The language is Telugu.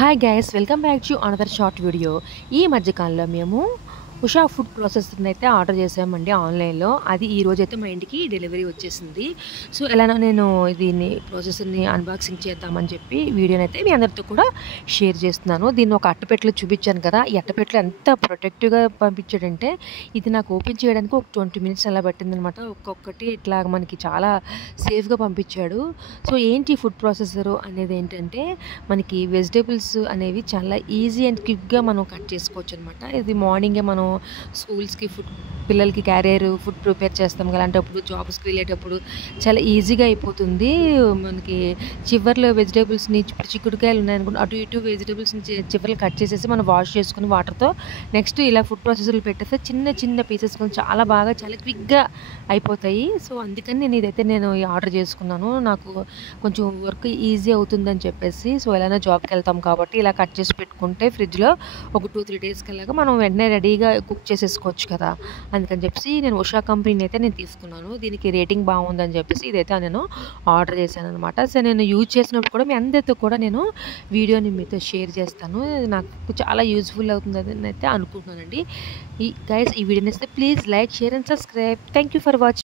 Hi guys, welcome back to another short video. ఈ మధ్యకాలంలో మేము ఉషా ఫుడ్ ప్రాసెసర్ని అయితే ఆర్డర్ చేసామండి ఆన్లైన్లో. అది ఈ రోజైతే మా ఇంటికి డెలివరీ వచ్చేసింది. సో ఎలానో నేను దీన్ని ప్రాసెసర్ని అన్బాక్సింగ్ చేద్దామని చెప్పి వీడియోని అయితే మీ అందరితో కూడా షేర్ చేస్తున్నాను. దీన్ని ఒక అట్టపెట్టెలో చూపించాను కదా, ఈ అట్టపెట్టెలో ఎంత ప్రొటెక్టివ్గా పంపించాడంటే ఇది నాకు ఓపెన్ చేయడానికి ఒక 20 మినిట్స్ అలా పట్టిందనమాట. ఒక్కొక్కటి ఇట్లా మనకి చాలా సేఫ్గా పంపించాడు. సో ఏంటి ఫుడ్ ప్రాసెసర్ అనేది ఏంటంటే మనకి వెజిటేబుల్స్ అనేవి చాలా ఈజీ అండ్ క్విక్గా మనం కట్ చేసుకోవచ్చు అనమాట. ఇది మార్నింగే మనం స్కూల్స్కి పిల్లలకి క్యారియర్ ఫుడ్ ప్రిపేర్ చేస్తాం కదా, అలాంటప్పుడు జాబ్స్కి వెళ్ళేటప్పుడు చాలా ఈజీగా అయిపోతుంది. మనకి చివర్లో వెజిటేబుల్స్ని ఇప్పుడు చిక్కుడుకాయలు ఉన్నాయనుకోండి, అటు ఇటు వెజిటేబుల్స్ని చివర్లు కట్ చేసేసి మనం వాష్ చేసుకుని వాటర్తో నెక్స్ట్ ఇలా ఫుడ్ ప్రాసెసర్లు పెట్టేస్తే చిన్న చిన్న పీసెస్ చాలా బాగా చాలా క్విక్గా అయిపోతాయి. సో అందుకని నేను ఆర్డర్ చేసుకున్నాను. నాకు కొంచెం వర్క్ ఈజీ అవుతుందని చెప్పేసి. సో ఎలానో జాబ్కి వెళ్తాం కాబట్టి ఇలా కట్ చేసి పెట్టుకుంటే ఫ్రిడ్జ్లో ఒక 2-3 డేస్కి అలాగా మనం వెంటనే రెడీగా కుక్ చేసేసుకోవచ్చు కదా. అందుకని చెప్పేసి నేను ఉషా కంపెనీని అయితే నేను తీసుకున్నాను. దీనికి రేటింగ్ బాగుందని చెప్పేసి ఇదైతే నేను ఆర్డర్ చేశాను అనమాట. సో నేను యూజ్ చేసినప్పుడు కూడా మీ అందరితో కూడా నేను వీడియోని మీతో షేర్ చేస్తాను. నాకు చాలా యూజ్ఫుల్ అవుతుందని అయితే అనుకుంటున్నానండి. ఈ గైస్, ఈ వీడియోని ఇస్తే please like, share and subscribe. Thank you for watching.